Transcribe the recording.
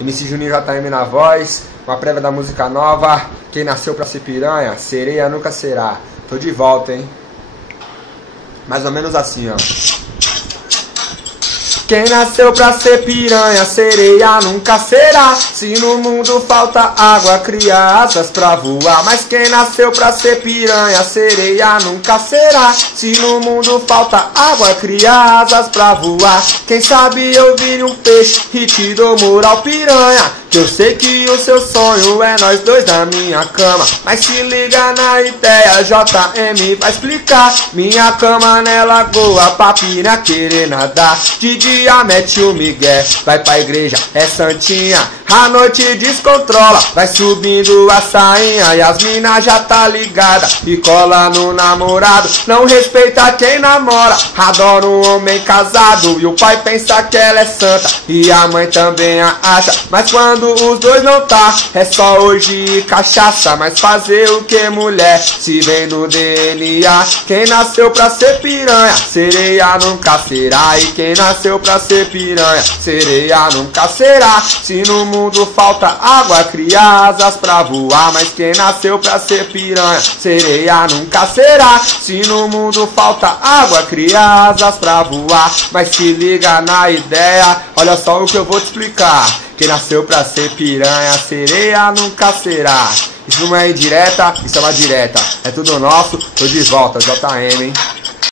MC Juninho JM na voz, uma prévia da música nova. Quem nasceu pra ser piranha, sereia nunca será. Tô de volta, hein? Mais ou menos assim, ó. Quem nasceu pra ser piranha, sereia nunca será. Se no mundo falta água, cria asas pra voar. Mas quem nasceu pra ser piranha, sereia nunca será. Se no mundo falta água, cria asas pra voar. Quem sabe eu vire um peixe e te dou moral, piranha. Que eu sei que o seu sonho é nós dois na minha cama. Mas se liga na ideia, JM vai explicar. Minha cama na lagoa, pra piranha querer nadar. De dia mete o migué, vai pra igreja, é santinha. A noite descontrola, vai subindo a sainha. E as mina já tá ligada e cola no namorado. Não respeita quem namora, adora um homem casado. E o pai pensa que ela é santa e a mãe também a acha. Mas quando os dois não tá, é só hoje e cachaça. Mas fazer o que, mulher, se vem do DNA. Quem nasceu pra ser piranha, sereia nunca será. E quem nasceu pra ser piranha, sereia nunca será. Se no mundo falta água, cria asas pra voar. Mas quem nasceu pra ser piranha, sereia nunca será. Se no mundo falta água, cria asas pra voar. Mas se liga na ideia, olha só o que eu vou te explicar. Quem nasceu pra ser piranha, sereia nunca será. Isso não é indireta, isso é uma direta. É tudo nosso, tô de volta, JM, hein?